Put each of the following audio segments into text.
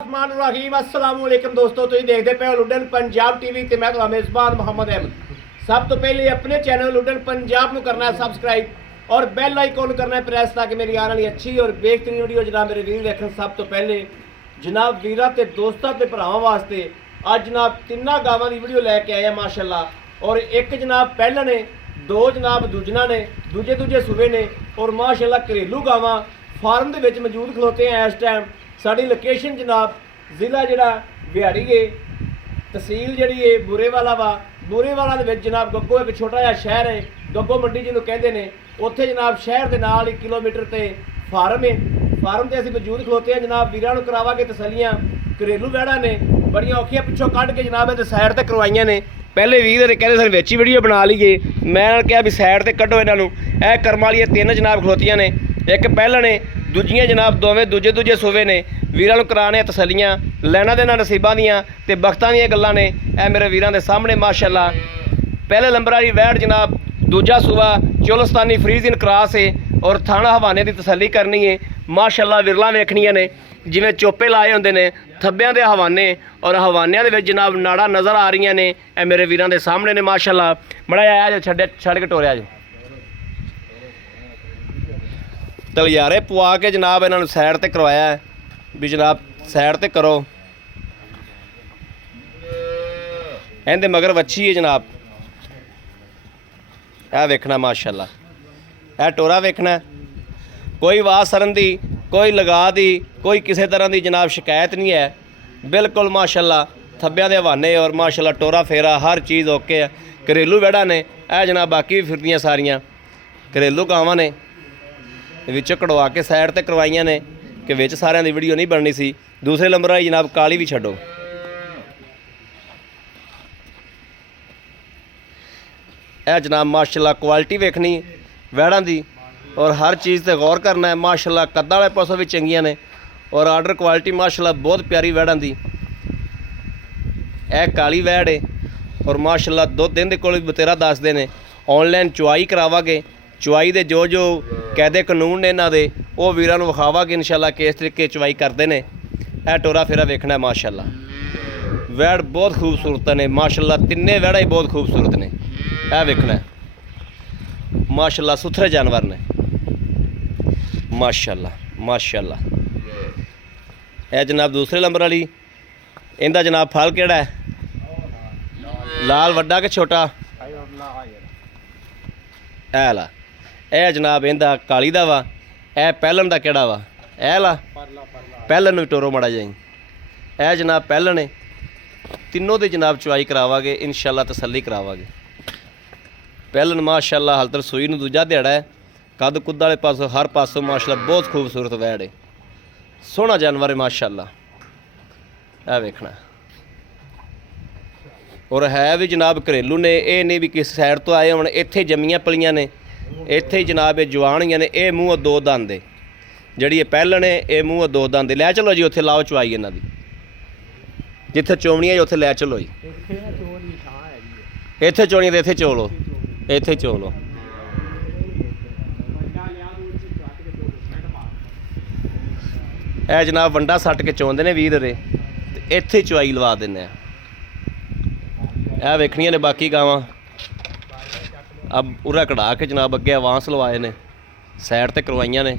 रहीम अस्सलाम वालेकुम दोस्तों, तुम देखते पे हो लुडन पंजाब टीवी ते मैं मेज़बान मोहम्मद अहमद। सब तो पहले अपने चैनल लुडन पंजाब को करना है सबसक्राइब और बैल आइकॉन करना है प्रेस ताकि मेरी आने वाली अच्छी और बेहतरीन वीडियो जनाब मेरे वीर देखन। सब तो पहले जनाब वीरा ते दोस्तों ते भरावां वास्ते अज जनाब तिन्ना गावां दी वीडियो लैके आए माशाअल्लाह। और एक जनाब पहला ने, दो जनाब दूजना ने, दूजे सूबे ने और माशाअल्लाह घरेलू गावां फार्म दे विच मौजूद खलोते हैं इस टाइम। साड़ी लोकेशन जनाब जिला जिहड़ा बिहाड़ी है, तहसील जिहड़ी है बुरेवाला वा। बुरेवाला दे विच जनाब गग्गो एक छोटा जिहा शहर है, गग्गो मंडी जिन्होंने कहते हैं। उत्थे जनाब शहर के नाल 1 किलोमीटर ते फार्म है। फार्म ते असीं मौजूद खलोते हैं जनाब। वीरां नूं करावांगे तसल्लियां। घरेलू वैड़ा ने बड़ियां औखियां पिछों कढ के जनाब इहदे साइड ते करवाइयां ने। पहले वीर कहते सर विच ही वीडियो बना लीए, मैं कहा भी साइड ते कड्ढो इन्हां नूं। इह करम वालियां 3 जनाब खलोतियां ने, एक पहला ने, दूजियां जनाब दोवें दूजे सूबे ने। वीरां नूं कराने तसल्लियां, लैना देना नसीबां दियां ते बख्तां दियां गल्लां ने। ए मेरे वीरां दे सामने माशाअल्लाह पहले नंबर वाली वैड़ जनाब, दूजा सूबा चोलस्तानी फ्रीजिन क्रॉस है और थाना हवाने की तसल्ली करनी है माशाअल्लाह। विरलां वेखणियां ने जिवें चोपे लाए होंदे ने थब्बियां दे हवाने और हवानियां दे विच जनाब नाड़ा नज़र आ रही ने। ए मेरे वीरां दे सामने ने माशाअल्लाह। बड़ा आया जो छड़ के टोरिया जो तलियारे पवा के जनाब इन्होंने साइड ते करवाया है भी जनाब साइड ते करो। इहदे मगर वच्छी है जनाब, यह वेखना माशाअल्लाह। यह टोरा वेखना, कोई वाह सरन दी, कोई लगा दी, कोई किसी तरह की जनाब शिकायत नहीं है, बिल्कुल माशाअल्लाह। थब्बियां दे हवाने और माशाअल्लाह टोरा फेरा हर चीज़ ओके है। घरेलू वैड़ा ने यह जनाब, बाकी भी फिरदियाँ सारियां घरेलू गावां ने। विच कढ़वा के साइड ते करवाइयां ने कि विच सारिਆਂ दी वीडियो नहीं बननी सी। दूसरे नंबर आई जनाब काली भी छड्डो। यह जनाब माशाअल्लाह क्वालिटी वेखनी वैड़ां दी और हर चीज़ ते गौर करना है माशाअल्लाह। कद्दां वाले पासों भी चंगियां ने और आर्डर क्वालिटी माशाअल्लाह बहुत प्यारी वैड़ां दी। यह काली वैड़ है और माशाअल्लाह दुध इहदे कोल बतेरा दसदे ने। ऑनलाइन चुआई करावांगे, चुआई दे जो कायदे कानून ने इन्हां दे वो वीरां नूं विखावांगे इंशाअल्लाह किस तरीके चुआई करते हैं। यह टोरा फेरा वेखना है माशाअल्लाह। वैड़ बहुत खूबसूरत ने माशाअल्लाह, तिन्ने वैड़ा ही बहुत खूबसूरत ने। यह वेखना है माशाअल्लाह, सुथरे जानवर ने माशाअल्लाह माशाअल्लाह। यह जनाब दूसरे नंबर वाली, इनका जनाब फल केड़ा है? लाल वड्डा के छोटा? ऐ ला। यह जनाब इनका काली दा वा। यह पहलन दा केड़ा वा? ऐ ला। पहलन नूं टोरो मड़ा जाई। यह जनाब पहलन है। तीनों दी जनाब चुआई करावांगे इंशाअल्लाह, तसल्ली करावांगे। पहलन माशाअल्लाह हाल तक सूई नूं दूजा दिहाड़ा है। कद कुद वाले पासों हर पासों माशाअल्लाह बहुत खूबसूरत वैड़ है, सोहना जानवर है माशाअल्लाह। यह वेखना और है भी जनाब घरेलू ने। ये नहीं भी किस साइड तो आए होण, इत्थे जम्मियां पलियां ने, इत्थे ही जनाब ये जवान ही ने। ये मूँह 2 दंद है, जिहड़ी ये पहलन है ये मूँह 2 दंद। लै चलो जी उत्थे लाओ चुआई इन्हां दी, जिथे चोवनी है उत्थे लै चलो जी। इत्थे चोनी तो इत्थे चोलो, इत्थे चोलो। यह जनाब वंडा सट के चोंदे ने वीर रे, इत्थे चुआई लवा देने। यह वेखनियां ने बाकी गावां। अब उरा कढ़ा के जनाब अगे आवांस लवाए ने, साइड ते करवाइयां ने।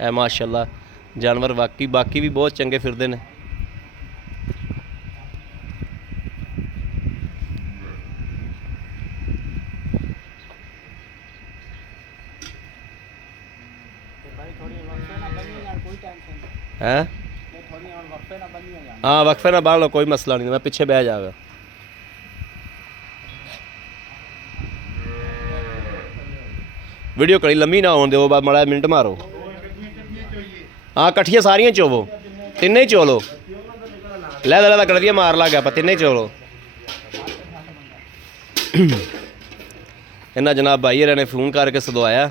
यह माशाअल्लाह जानवर बाकी भी बहुत चंगे फिरदे ने। हैं हाँ वक्फे ना बांध लो, कोई मसला नहीं, मैं पीछे बह जाएगा। वीडियो कड़ी लम्मी ना होने दो, माड़ा मिनट मारो। हाँ कट्ठियां सारियां चोवो, तिन्ने ही चोलो। लैदा गड़विया मार ला गया, तिन्ने ही चोलो। इन्हें जनाब भाई ने फोन करके सदवाया।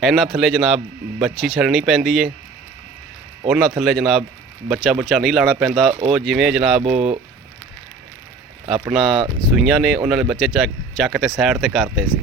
इन्हां थले जनाब बच्ची छड़नी पैंदी है, उन्हां थले जनाब बच्चा बुच्चा नहीं लाना पैंदा। वो जिवें जनाब ਆਪਣਾ ਸੂਈਆਂ ਨੇ, ਉਹਨਾਂ ਨੇ ਬੱਚੇ ਚੱਕ ਤੇ ਸਾਈਡ ਤੇ ਕਰਤੇ ਸੀ।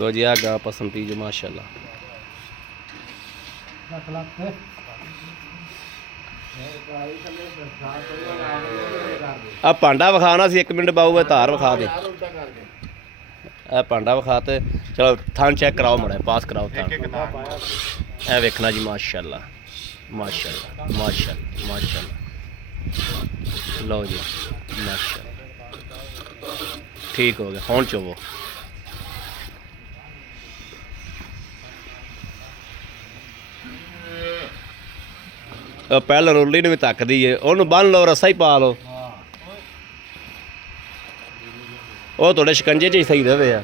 लो जी, आ गा पसंद पी जो माशाल्लाह। आ भांडा विखाना सी, 1 मिनट बाऊ धार विखा दे। आ भांडा विखा ते चलो थान चेक कराओ, मड़ा पास कराओ थान। ए वेखना जी माशाल्लाह माशाल्लाह माशाल्लाह माशाल्लाह। लो जी माशाल्लाह, ठीक हो गया। हुण चोवो। पहले रोली ने भी तकदी है, ओनू बन लो, रस्सा ही पा लो। ਉਹ ਤੁਹਾਡੇ ਸ਼ਿਕੰਜੇ 'ਚ ਹੀ ਸਹੀ ਰਹੇ ਆ।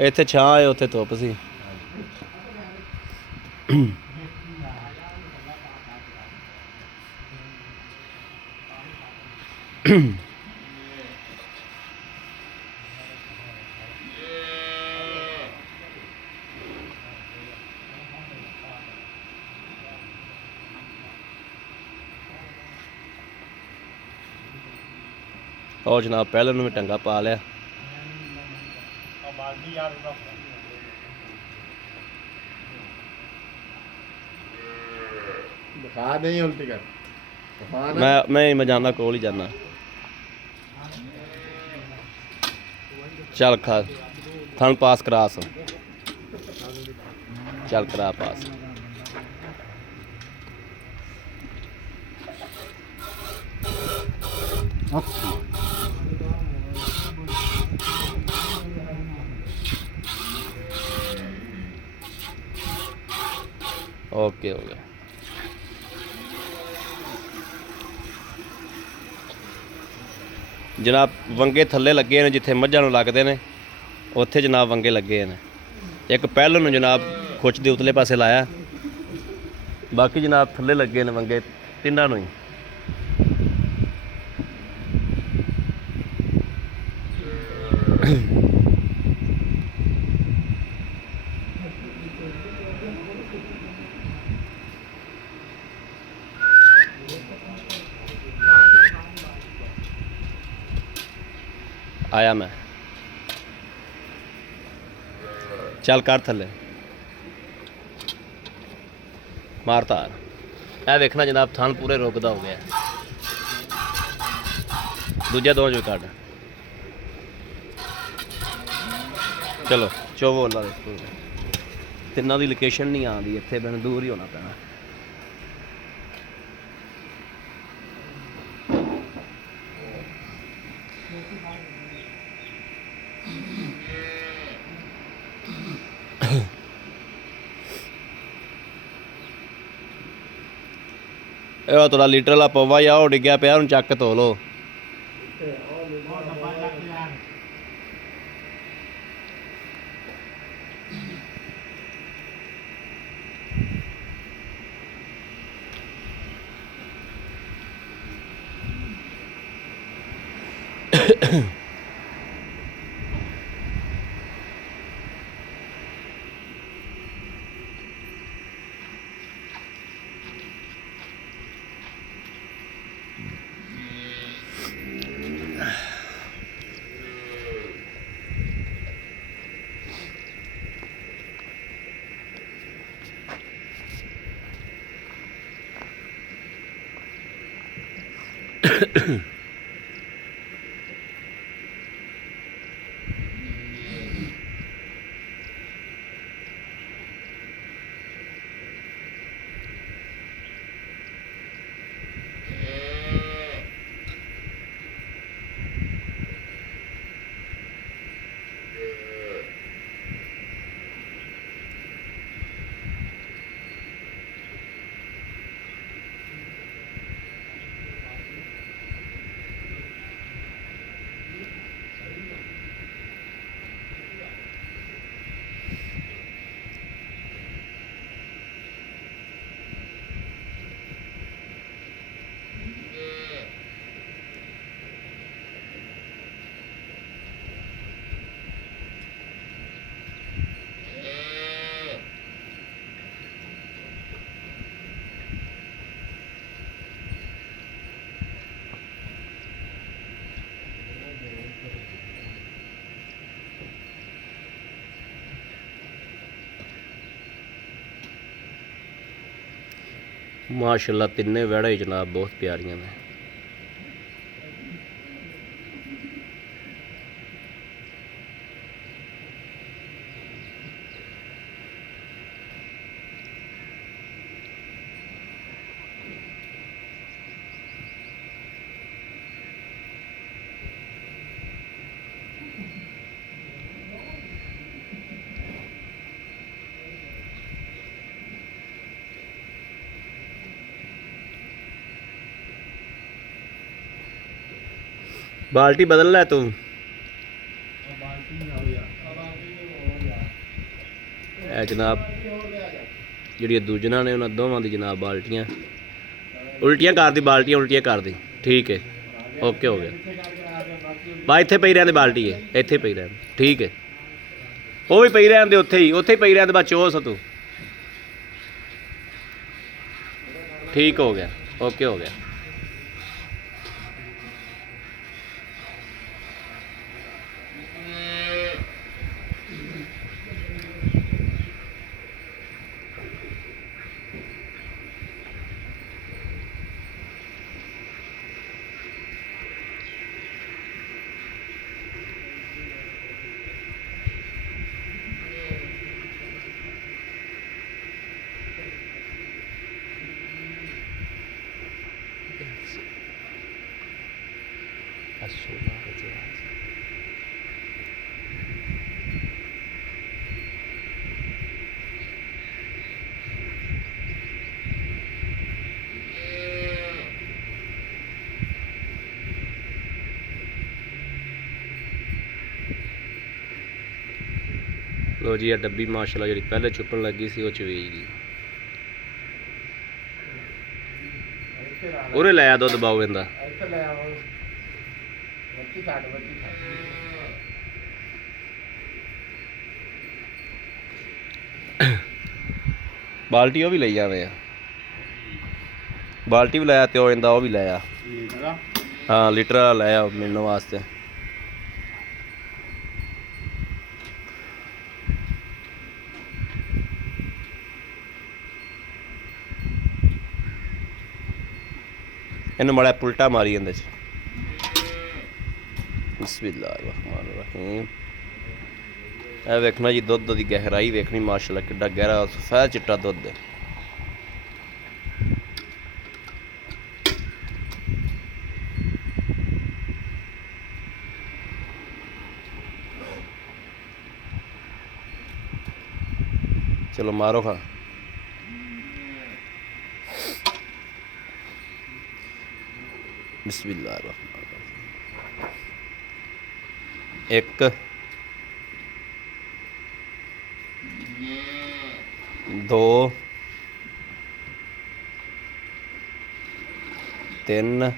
ਇੱਥੇ ਛਾਂ ਹੈ, ਉੱਥੇ ਧੁੱਪ ਸੀ। और जनाब पहले भी टंगा पा लिया। मैं जाना कोल ही जाना। चल खा थान पास करा सो, चल करा पास। ओके हो गया। जनाब वंगे थल्ले लगे ने, जिथे मझां नूं लगदे ने उत्थे जनाब वंगे लगे ने। एक पहलों नूं जनाब खुच दे उतले पासे लाया, बाकी जनाब थल्ले लगे ने वंगे तिन्हां नूं ही। आया मैं, चल कर थले मारता। ए वेखना जनाब थान पूरे रुकदा हो गया। दूजा दो जो कट चलो चोवो ला। तिन्ना दी लोकेशन नहीं आती, इत्थे मैनूं दूर ही होना पैना। ਇਹ ਤੁਹਾਡਾ ਲੀਟਰ ਵਾਲਾ ਪਵਾ ਆ, ਉਹ ਡਿੱਗਿਆ ਪਿਆ, ਉਹਨੂੰ ਚੱਕ ਕੇ ਧੋ ਲਓ। माशाल्लाह तिन्ने वैड़ा ही जनाब बहुत प्यारियां ने। बाल्टी बदल लै तू। ए जनाब ਜਿਹੜੀਆਂ ਦੂਜਣਾ ਨੇ ਉਹਨਾਂ ਦੋਵਾਂ ਦੀ ਜਨਾਬ ਬਾਲਟੀਆਂ ਉਲਟੀਆਂ ਕਰਦੀ, ਬਾਲਟੀਆਂ ਉਲਟੀਆਂ ਕਰਦੀ। ਠੀਕ ਹੈ, ਓਕੇ ਹੋ ਗਿਆ। ਬਾ ਇੱਥੇ ਪਈ ਰਹਿੰਦੇ ਬਾਲਟੀ ਹੈ, ਇੱਥੇ ਪਈ ਰਹਿੰਦੇ। ਠੀਕ ਹੈ, ਉਹ ਵੀ ਪਈ ਰਹਿੰਦੇ ਉੱਥੇ ਹੀ ਪਈ ਰਹਿੰਦੇ। ਬਾ ਚੋਸ ਤੂੰ। ਠੀਕ ਹੋ ਗਿਆ, ਓਕੇ ਹੋ ਗਿਆ। लो जी, डब्बी माशाल्लाह जी पहले चुपन लगी सी, वो चवेज गई। उरे लाया दुध बाऊ इंदा बाल्टी वो भी ले जावे। बाल्टी भी लाया तो इंदा वो भी लाया। हाँ लीटर वाला लाया मिलने वास्ते। इन्हू माड़ा पुलटा मारी अंदर बिस्मिल्लाहिर्रहमानिर्रहीम। ए वेखना जी दुध की गहराई वेखनी माशाल्लाह किड्डा गहरा सफेद चिट्टा दुध है। चलो मारो खा। बिस्मिल्लाहिर्रहमानिर्रहीम। एक दो तीन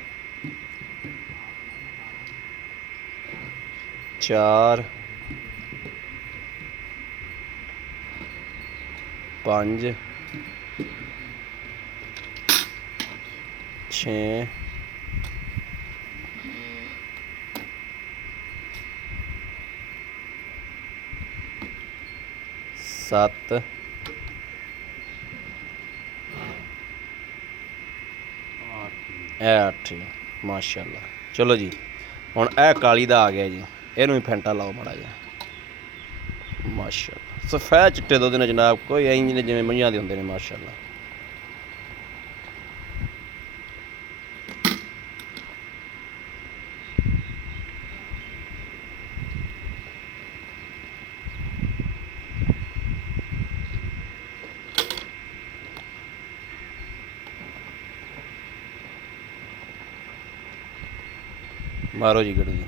चार पाँच छे सत्त अठ माशाल्लाह। चलो जी हुण ए काली दा आ गया जी, इहनूं भी फेंटा लाओ माड़ा जा। माशाल्लाह सफेद चिट्टे दुध ने जनाब, कोई इंज ने जिवें मईयां दे हुंदे ने माशाल्लाह। मारो जी गड़ जी।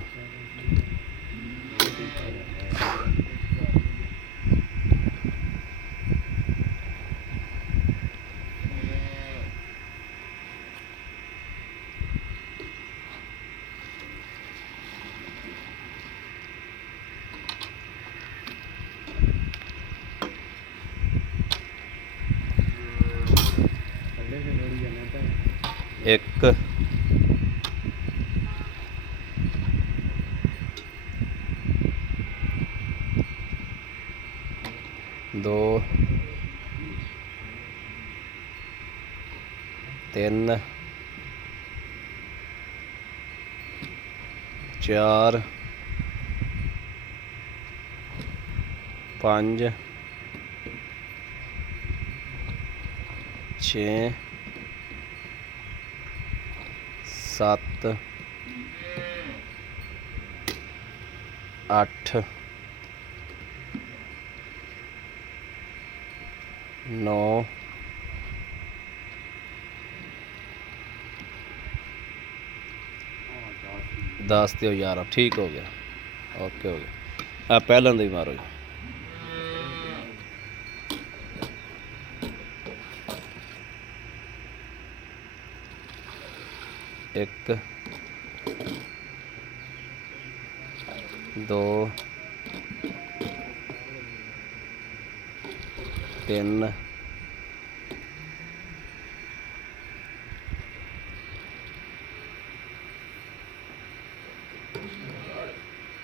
एक दो 3 4 5 6 7 8 9 10 ਤੇ 11 ਠੀਕ ਹੋ ਗਿਆ ਓਕੇ ਹੋ ਗਿਆ ਆ ਪਹਿਲਾਂ ਦਾ ਹੀ ਮਾਰੋ ਜੀ ਇੱਕ 2 3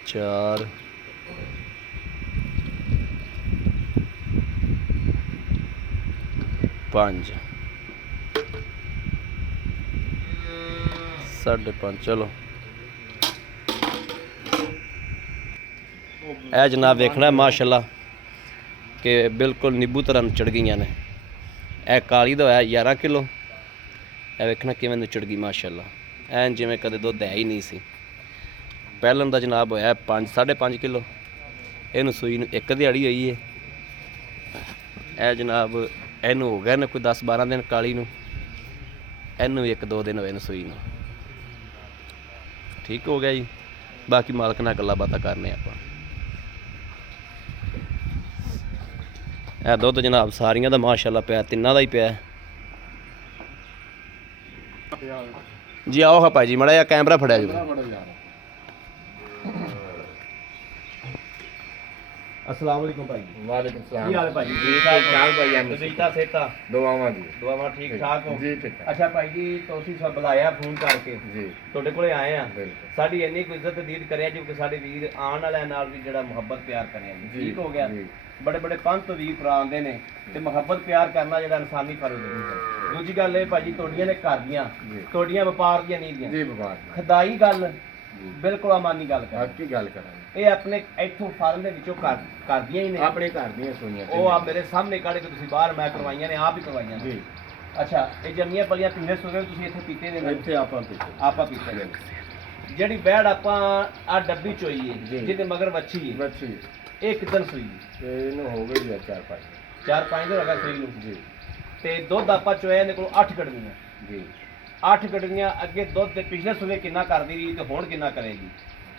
4 5 5.5 ਚਲੋ ਇਹ ਜਨਾਬ ਵੇਖਣਾ ਮਾਸ਼ਾਅੱਲਾ ਕਿ ਬਿਲਕੁਲ ਨਿੰਬੂ ਤਰ੍ਹਾਂ ਚੜ ਗਈਆਂ ਨੇ ਇਹ ਕਾਲੀ ਦਾ ਹੋਇਆ 11 ਕਿਲੋ ਇਹ ਵੇਖਣਾ ਕਿਵੇਂ ਨੁਚੜ ਗਈ ਮਾਸ਼ਾਅੱਲਾ ਐਨ ਜਿਵੇਂ ਕਦੇ ਦੁੱਧ ਹੈ ਹੀ ਨਹੀਂ ਸੀ ਪਹਿਲਾਂ ਦਾ ਜਨਾਬ ਹੋਇਆ 5.5 ਕਿਲੋ ਇਹਨੂੰ ਸੂਈ ਨੂੰ ਇੱਕ ਦਿਹਾੜੀ ਹੋਈ ਹੈ ਇਹ ਜਨਾਬ ਇਹਨੂੰ ਹੋ ਗਿਆ ਨੇ ਕੋਈ 10-12 ਦਿਨ ਕਾਲੀ ਨੂੰ ਇਹਨੂੰ 1-2 ਦਿਨ ਹੋਏ ਨੇ ਸੂਈ ਨੂੰ ਠੀਕ ਹੋ ਗਿਆ ਜੀ ਬਾਕੀ ਮਾਲਕ ਨਾਲ ਗੱਲਾਂ ਬਾਤਾਂ ਕਰਨੇ ਆਪਾਂ ਇਹ ਦੁੱਧ ਜਨਾਬ ਸਾਰੀਆਂ ਦਾ ਮਾਸ਼ਾਅੱਲਾ ਪਿਆ ਤਿੰਨਾਂ ਦਾ ਹੀ ਪਿਆ ਜੀ ਆਓ ਹਾਂ ਭਾਈ ਜੀ ਮੜਾ ਜਿਹਾ ਕੈਮਰਾ ਫੜਿਆ ਜੀ अस्सलाम वालेकुम भाई वालेकुम सलाम की हाल है भाई जी ठीक ठाक भाई हम सीता सेता दुआवां जी दुआवां ठीक ठाक हो जी ठीक ठाक अच्छा भाई जी ਤੁਸੀਂ ਸਭ ਬੁਲਾਇਆ ਫੋਨ ਕਰਕੇ जी ਤੁਹਾਡੇ ਕੋਲੇ ਆਏ ਆ बिल्कुल ਸਾਡੀ ਇੰਨੀ ਕੁ ਇੱਜ਼ਤ ਦੀਦ ਕਰਿਆ ਜੀ ਕਿ ਸਾਡੇ ਵੀਰ ਆਉਣ ਵਾਲਿਆਂ ਨਾਲ ਵੀ ਜਿਹੜਾ ਮੁਹੱਬਤ ਪਿਆਰ ਕਰਿਆ ਜੀ ਜੀ, ਠੀਕ ਹੋ ਗਿਆ ਜੀ। ਬੜੇ ਬੜੇ ਪੰਥ ਵੀਰ ਭਰਾ ਆਉਂਦੇ ਨੇ ਤੇ ਮੁਹੱਬਤ ਪਿਆਰ ਕਰਨਾ ਜਿਹੜਾ ਇਨਸਾਨੀ ਫਰਜ਼ ਹੈ ਦੂਜੀ ਗੱਲ ਇਹ ਭਾਜੀ ਤੁਹਾਡੀਆਂ ਨੇ ਘਰ ਦੀਆਂ ਜੀ। ਤੁਹਾਡੀਆਂ ਵਪਾਰ ਦੀਆਂ ਨਹੀਂ ਦੀਆਂ जी बाबा ਖੁਦਾਈ ਗੱਲ ਬਿਲਕੁਲ ਅਮਾਨੀ ਗੱਲ ਕਰ आज की गल करांगे ਇਹ ਆਪਣੇ ਇੱਥੋਂ ਫਾਰਮ ਦੇ ਵਿੱਚੋਂ ਕਰਦੀਆਂ ਹੀ ਨੇ अपने घर ਦੀਆਂ ਸੂਈਆਂ ਉਹ ਆ ਮੇਰੇ ਸਾਹਮਣੇ ਕੱਢ ਕੇ ਤੁਸੀਂ ਬਾਹਰ ਮੈਂ ਕਰਵਾਈਆਂ ਨੇ ਆਪ ਹੀ ਕਰਵਾਈਆਂ ਨੇ ਜੀ ਅੱਛਾ ਇਹ ਜੰਮੀਆਂ ਪਲੀਆਂ ਪੀਣੇ ਸੁਗੇ ਤੁਸੀਂ ਇੱਥੇ ਪੀਤੇ ਨੇ ਨਾ? ਇੱਥੇ ਆਪਾਂ ਪੀਤੇ ਆਪਾਂ ਪੀਤੇ ਨੇ ਜਿਹੜੀ ਬੈੜ ਆਪਾਂ ਆ ਡੱਬੀ ਚੋਈ ਹੈ ਜੀ। ਜਿਹਦੇ ਮਗਰ ਵੱਛੀ ਹੈ ਬੱਚੀ ਇਹ ਕਿਦਨ ਸੂਈ ਤੇ ਇਹਨੂੰ ਹੋ ਗਈ ਜੀ 4-5 4-5 ਦਿਨ ਲਗਾ ਸੂਈ ਨੂੰ ਜੀ ਤੇ ਦੁੱਧ ਆਪਾਂ ਚੋਇਆ ਇਹਦੇ ਕੋਲ 8 ਗੜਵੀਆਂ ਜੀ 8 ਗੜਵੀਆਂ ਅੱਗੇ ਦੁੱਧ ਤੇ ਪਿਛਲੇ ਸੂਏ ਕਿੰਨਾ ਕਰਦੀ ਰਹੀ ਤੇ ਹੁਣ ਕਿੰਨਾ ਕਰੇਗੀ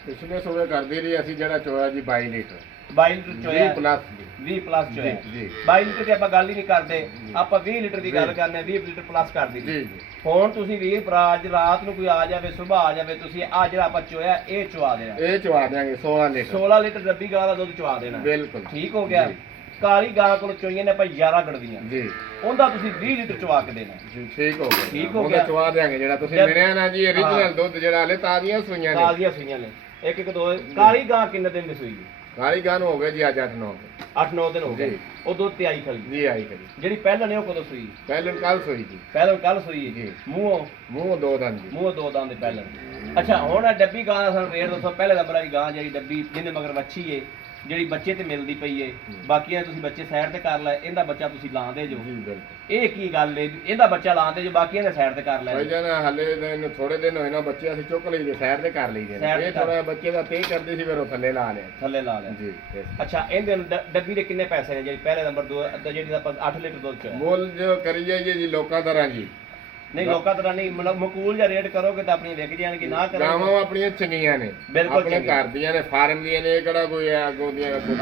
ਪਿਛਲੇ ਸੂਬੇ ਕਰਦੀ ਰਹੀ ਅਸੀਂ ਜਿਹੜਾ ਚੋਇਆ ਜੀ 22 ਲੀਟਰ 22 ਲੀਟਰ ਚੋਇਆ 20 ਪਲੱਸ 20 ਪਲੱਸ ਚੋਇਆ ਜੀ 22 ਲੀਟਰ ਦੀ ਆਪਾਂ ਗੱਲ ਹੀ ਨਹੀਂ ਕਰਦੇ ਆਪਾਂ 20 ਲੀਟਰ ਦੀ ਗੱਲ ਕਰਨੇ 20 ਲੀਟਰ ਪਲੱਸ ਕਰਦੀ ਜੀ ਰਹੀ ਜੀ ਹੁਣ ਤੁਸੀਂ ਵੀਰ ਭਰਾ ਅੱਜ ਰਾਤ ਨੂੰ ਕੋਈ ਆ ਜਾਵੇ ਸਵੇਰ ਆ ਜਾਵੇ ਤੁਸੀਂ ਆ ਜਿਹੜਾ ਆਪਾਂ ਚੋਇਆ ਇਹ ਚਵਾ ਦੇਣਾ ਇਹ ਚਵਾ ਦਿਆਂਗੇ 16 ਲੀਟਰ 16 ਲੀਟਰ ਰੱਬੀ ਗਾਂ ਦਾ ਦੁੱਧ ਚਵਾ ਦੇਣਾ ਬਿਲਕੁਲ ਠੀਕ ਹੋ ਗਿਆ ਜੀ। ਕਾਲੀ ਗਾਂ ਕੋਲ ਚੋਈਆਂ ਨੇ ਆਪਾਂ 11 ਗੜਵੀਆਂ ਜੀ ਉਹਦਾ ਤੁਸੀਂ 20 ਲੀਟਰ ਚਵਾ ਕੇ ਦੇਣਾ ਜੀ ਠੀਕ ਹੋ ਗਿਆ ਠੀਕ ਹੋ ਉਹਦਾ ਗਿਆ। ਚਵਾ ਦਿਆਂਗੇ ਜਿਹੜਾ ਤੁਸੀਂ ਜਦ- ਮਿਲਿਆ ਨਾ ਜੀ ਹਾਂ। origignal ਦੁੱਧ ਜਿਹੜਾ ਹਲੇ ਤਾਜ਼ੀਆਂ ਸੂਈਆਂ ਨੇ ਤਾਜ਼ੀਆਂ ਸੂਈਆਂ ਨੇ ਇੱਕ ਇੱਕ ਦੋ ਕਾਲੀ ਗਾਂ ਕਿੰਨੇ ਦਿਨ ਦੀ ਸੂਈ ਕਾਲੀ ਗਾਂ ਨੂੰ ਹੋ ਗਏ ਜੀ ਅੱਜ 8-9 8-9 ਦਿਨ ਹੋ ਗਏ ਜੀ। ਉਹ ਦੁੱਧ ਤੇ ਆਈ ਖਲੀ ਜੀ ਆਈ ਕਰੀ ਜਿਹੜੀ ਪਹਿਲਾਂ ਨੇ ਉਹ ਕਦੋਂ ਸੂਈ ਪਹਿਲਾਂ ਕੱਲ ਸੋਈ ਜੀ ਪਹਿਲਾਂ ਕੱਲ ਸੂਈ ਹੈ ਜੀ। ਮੂੰਹੋਂ ਮੂੰਹ ਦੋ ਦੰਦ ਜੀ ਮੂੰਹ ਦੋ ਦੰਦ ਦੇ ਪਹਿਲਾਂ ਅੱਛਾ ਹੁਣ ਆ ਡੱਬੀ ਗਾਂ ਦਾ ਸਾਨੂੰ ਰੇਟ ਦੱਸੋ ਪਹਿਲੇ ਨੰਬਰ ਵਾਲੀ ਗਾਂ ਜਿਹੜੀ ਡੱਬੀ ਜਿਹਨੇ ਮਗਰ ਵੱਛੀ ਏ ਜਿਹੜੀ ਬੱਚੇ ਤੇ ਮਿਲਦੀ ਪਈ ਏ ਬਾਕੀਆਂ ਤੁਸੀਂ ਬੱਚੇ ਸਾਈਡ ਤੇ ਕਰ ਲੈ ਇਹਦਾ ਬੱਚਾ ਤੁਸੀਂ ਲਾਉਂਦੇ ਜੋ ਜੀ ਬਿਲਕੁਲ ਇਹ ਕੀ ਗੱਲ ਏ ਇਹਦਾ ਬੱਚਾ ਲਾਉਂਦੇ ਜੋ ਬਾਕੀਆਂ ਦੇ ਸਾਈਡ ਤੇ ਕਰ ਲੈ ਭਾਈ ਜਾਨ ਹਲੇ ਇਹਨੂੰ ਥੋੜੇ ਦਿਨ ਹੋਏ ਨਾ ਬੱਚੇ ਅਸੀਂ ਚੁੱਕ ਲਈਦੇ ਸਾਈਡ ਤੇ ਕਰ ਲਈਦੇ ਨੇ। Side ਤੇ ਇਹ ਥੋੜਾ ਬੱਚੇ ਦਾ ਤੇ ਕਰਦੀ ਸੀ ਫਿਰ ਉਹ ਥੱਲੇ ਲਾ ਲਿਆ ਥੱਲੇ ਲਾ ਲਿਆ ਜੀ ਅੱਛਾ ਇਹਦੇ ਨੂੰ ਡੱਬੀ ਦੇ ਕਿੰਨੇ ਪੈਸੇ ਨੇ ਜਿਹੜੀ ਪਹਿਲੇ ਨੰਬਰ ਦੋ ਜਿਹੜੀ ਆਪਾਂ 8 ਲੀਟਰ ਦੁੱਧ ਚ ਮੁੱਲ ਜੋ ਕਰੀ ਜਾਈਏ ਜੀ ਲੋਕਾਂ ਤਰ੍ਹਾਂ ਜੀ ਨਹੀਂ ਲੋਕਾਂ ਤਰ੍ਹਾਂ ਨਹੀਂ ਮਤਲਬ ਮਕੂਲ ਜਾਂ ਰੇਟ ਕਰੋਗੇ ਤਾਂ ਆਪਣੀ ਵਿਕ ਜਾਣਗੇ ਨਾ ਕਰੋਗੇ ਗਾਵਾਂ ਆਪਣੀਆਂ ਚੰਗੀਆਂ ਨੇ ਬਿਲਕੁਲ ਆਪਣੇ ਚੰਗੀਆਂ। ਘਰ ਦੀਆਂ ਨੇ ਫਾਰਮ ਦੀਆਂ ਨੇ ਇਹ ਕਿਹੜਾ ਕੋਈ ਆ ਅੱਗੋਂ ਦੀਆਂ ਦੁੱਧ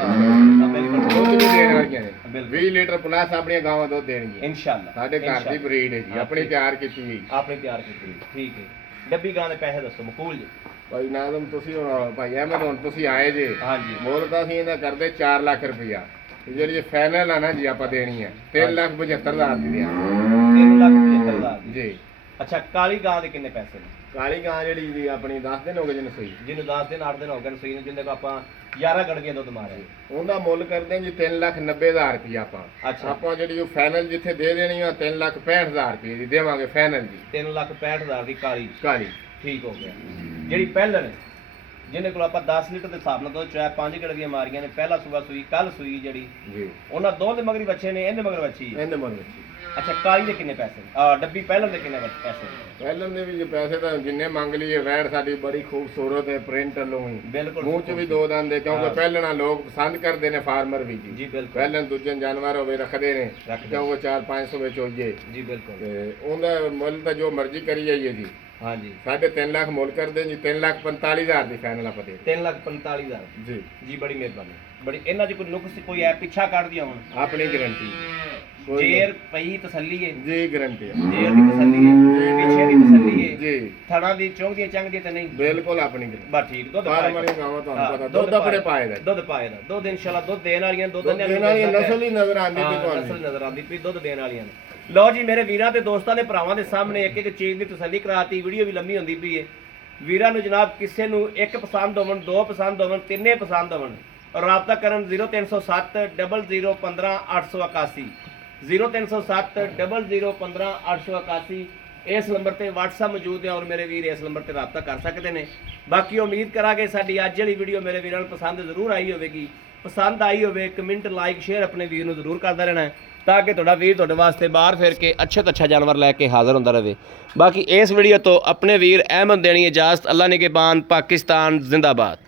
ਬਿਲਕੁਲ ਵੀ ਦੇਣ ਵਾਲੀਆਂ ਨੇ ਬਿਲਕੁਲ। 20 ਲੀਟਰ ਪਲੱਸ ਆਪਣੀਆਂ ਗਾਵਾਂ ਦੁੱਧ ਦੇਣਗੀਆਂ ਇਨਸ਼ਾਅੱਲਾ ਸਾਡੇ ਘਰ ਦੀ ਬਰੀਡ ਹੈ ਜੀ ਆਪਣੀ ਤਿਆਰ ਕੀਤੀ ਹੋਈ ਆਪਨੇ ਤਿਆਰ ਕੀਤੀ ਠੀਕ ਹੈ ਡੱਬੀ ਗਾਂ ਦੇ ਪੈਸੇ ਦੱਸੋ ਮਕੂਲ ਜੀ ਭਾਈ ਨਾਜ਼ਮ ਤੁਸੀਂ ਹੁਣ ਭਾਈ ਅਹਿਮਦ ਹੁਣ ਤੁਸੀਂ ਆਏ ਜੇ ਹਾਂਜੀ ਮੁੱਲ ਤਾਂ ਅਸੀਂ ਇਹਦਾ ਕਰਦੇ 4 ਲੱਖ ਰੁਪਇਆ ਤੇ ਜਿਹੜੀ ਫਾਈਨਲ ਆ ਨਾ ਜੀ ਆਪਾਂ ਦੇਣੀ ਹੈ 3,75,000 ਦੀ ਦਿਆਂਗੇ 3,75,000 ਜੀ ਅੱਛਾ ਕਾਲੀ ਗਾਂ ਦੇ ਕਿੰਨੇ ਪੈਸੇ ਨੇ ਕਾਲੀ ਗਾਂ ਜਿਹੜੀ ਵੀ ਆਪਣੀ 10 ਦਿਨ ਹੋ ਗਏ ਜਿਹਨੂੰ ਸੂਈ, ਜਿਹਨੂੰ 10 ਦਿਨ 8 ਦਿਨ ਹੋ ਗਏ ਰਸੋਈ ਨੂੰ, ਜਿੰਦੇ ਕੋ ਆਪਾਂ 11 ਗੜਗੇ ਦੁੱਧ ਮਾਰਿਆ। ਉਹਦਾ ਮੁੱਲ ਕਰਦੇ ਜੀ 3,90,000 ਰੁਪਏ ਆਪਾਂ। ਅੱਛਾ। ਆਪਾਂ ਜਿਹੜੀ ਉਹ ਫਾਈਨਲ ਜਿੱਥੇ ਦੇ ਦੇਣੀ ਆ 3,65,000 ਰੁਪਏ ਦੀ ਦੇਵਾਂਗੇ ਫਾਈਨਲ ਜੀ। 3,65,000 ਦੀ ਕਾਲੀ। ਕਾਲੀ ਠੀਕ ਹੋ ਗਿਆ। ਜਿਹੜੀ ਪਹਿਲਣ ਹੈ, ਜਿਹਨੇ ਕੋਲ ਆਪਾਂ 10 ਲੀਟਰ ਦੇ ਹਿਸਾਬ ਨਾਲ ਦੁੱਧ ਚੋਇਆ 5 ਗੜਗੀਆਂ ਮਾਰੀਆਂ ਨੇ, ਪਹਿਲਾ ਸੂਆ ਸੂਈ ਕੱਲ ਸੂਈ ਜਿਹੜੀ ਜੀ, ਉਹਨਾਂ ਦੋ ਦੇ ਮਗਰੀ ਬੱਚੇ ਨੇ, ਇਹਦੇ ਮਗਰ ਬੱਚੀ ਹੈ। ਇਹਦੇ ਮੁੱਲ ਅੱਛਾ, ਕਾਲੀ ਦੇ ਕਿੰਨੇ ਪੈਸੇ? ਡੱਬੀ ਪਹਿਲਣ ਦੇ ਕਿੰਨੇ ਪੈਸੇ? ਪਹਿਲਾਂ ਦੇ ਵੀ ਜੇ ਪੈਸੇ ਤਾਂ ਜਿੰਨੇ ਮੰਗ ਲਈਏ, ਵੈੜ ਸਾਡੀ ਬੜੀ ਖੂਬਸੂਰਤ ਹੈ, ਪ੍ਰਿੰਟ ਵੱਲੋਂ ਹੀ ਬਿਲਕੁਲ। ਮੂੰਹ 'ਚ ਵੀ ਦੋ ਦੰਦ ਹੈ, ਕਿਉਂਕਿ ਪਹਿਲਣਾ ਲੋਕ ਪਸੰਦ ਕਰਦੇ ਨੇ, ਫਾਰਮਰ ਵੀ ਜੀ ਜੀ। ਬਿਲਕੁਲ ਪਹਿਲਾਂ ਦੂਜੇ ਜਾਨਵਰ ਹੋਵੇ ਰੱਖਦੇ ਨੇ, ਰੱਖਦੇ। ਕਿਉਂਕਿ 4-500 ਵਿੱਚ ਹੋ ਜੇ, ਜੀ ਬਿਲਕੁਲ। ਤੇ ਉਹਦਾ ਮੁੱਲ ਤਾਂ ਜੋ ਮਰਜ਼ੀ ਕਰੀ ਜਾਈਏ ਜੀ। ਹਾਂਜੀ, 3.5 ਲੱਖ ਮੁੱਲ ਕਰਦੇ ਜੀ, 3,45,000 ਦੀ ਫਾਈਨਲ ਆਪਾਂ ਦੇ 3,45,000 ਜੀ। ਜੀ। ਬੜੀ ਮਿਹਰਬਾਨੀ। ਬੜੀ ਇਹਨਾਂ 'ਚ ਕੋਈ ਨੁਕਸ ਕੋਈ ਹੈ ਪਿੱਛਾ ਕੱਢ ਦਿਆ ਹੁਣ? ਆਪਣੀ ਗਾਰੰਟੀ ਜੇਰ ਪਈ ਤਸੱਲੀ ਹੈ, ਜੀ, ਗਾਰੰਟੀ ਹੈ ਜੇਰ ਦੀ ਤਸੱਲੀ ਹੈ, ਪਿੱਛੇ ਦੀ ਤਸੱਲੀ ਹੈ, ਜੀ, ਥਣਾ ਦੀ ਚੌਂਕਦੀਆਂ ਚੰਗਦੀਆਂ ਤੇ ਨਹੀਂ? ਬਿਲਕੁਲ ਆਪਣੀ ਗਾਰੰਟੀ। ਬਸ ਠੀਕ। ਦੁੱਧ ਫਾਰਮਰ ਹੀ ਗਾਵਾਂ ਤੁਹਾਨੂੰ ਪਤਾ, ਦੁੱਧ ਆਪਣੇ ਪਾਏਦਾ, ਦੁੱਧ ਪਾਏਦਾ। ਦੁੱਧ ਇਨਸ਼ਾਅੱਲਾ ਦੁੱਧ ਦੇਣ ਵਾਲੀਆਂ, ਦੁੱਧ ਦੁੱਧ ਦੇਣ ਵਾਲੀ ਨਸਲ ਹੀ ਨਜ਼ਰ ਆਉਂਦੀ ਪਈ ਨਸਲ ਤੁਹਾਨੂੰ। ਨਜ਼ਰ ਆਉਂਦੀ ਪਈ, ਦੁੱਧ ਦੇਣ ਵਾਲੀਆਂ ਨੇ। ਲਓ ਜੀ, ਮੇਰੇ ਵੀਰਾਂ ਤੇ ਦੋਸਤਾਂ ਦੇ ਭਰਾਵਾਂ ਦੇ ਸਾਹਮਣੇ ਇੱਕ ਇੱਕ ਚੀਜ਼ ਦੀ ਤਸੱਲੀ ਕਰਾਤੀ। ਵੀਡੀਓ ਵੀ ਲੰਮੀ ਹੁੰਦੀ ਪਈ ਹੈ। ਵੀਰਾਂ ਨੂੰ ਜਨਾਬ ਕਿਸੇ ਨੂੰ ਇੱਕ ਪਸੰਦ ਹੋਵਣ, ਦੋ ਪਸੰਦ ਹੋਵਣ, ਤਿੰਨੇ ਪਸੰਦ ਹੋਵਣ, ਰਾਬਤਾ ਕਰਨ 0307 00 15 881 0307 00 15 881। ਇਸ ਨੰਬਰ ਤੇ WhatsApp ਮੌਜੂਦ ਹੈ ਔਰ ਮੇਰੇ ਵੀਰ ਇਸ ਨੰਬਰ ਤੇ ਰਾਬਤਾ ਕਰ ਸਕਦੇ ਨੇ। ਬਾਕੀ ਉਮੀਦ ਕਰਾਂਗੇ ਸਾਡੀ ਅੱਜ ਵਾਲੀ ਵੀਡੀਓ ਮੇਰੇ ਵੀਰਾਂ ਨੂੰ ਪਸੰਦ ਜ਼ਰੂਰ ਆਈ ਹੋਵੇਗੀ। ਪਸੰਦ ਆਈ ਹੋਵੇ ਕਮੈਂਟ, ਲਾਈਕ, ਸ਼ੇਅਰ ਆਪਣੇ ਵੀਰ ਨੂੰ ਜ਼ਰੂਰ ਕਰਦਾ ਰਹਿਣਾ ਹੈ, ਤਾਂ ਕਿ ਤੁਹਾਡਾ ਵੀਰ ਤੁਹਾਡੇ ਵਾਸਤੇ ਬਾਹਰ ਫਿਰ ਕੇ ਅੱਛੇ ਤੋਂ ਅੱਛਾ ਜਾਨਵਰ ਲੈ ਕੇ ਹਾਜ਼ਰ ਹੁੰਦਾ ਰਹੇ। ਬਾਕੀ ਇਸ ਵੀਡੀਓ ਤੋਂ ਆਪਣੇ ਵੀਰ ਅਹਿਮਦ ਦੇਣੀ ਇਜਾਜ਼ਤ। ਅੱਲਾ ਨਿਗਹਿਬਾਨ। ਪਾਕਿਸਤਾਨ ਜ਼ਿੰਦਾਬਾਦ।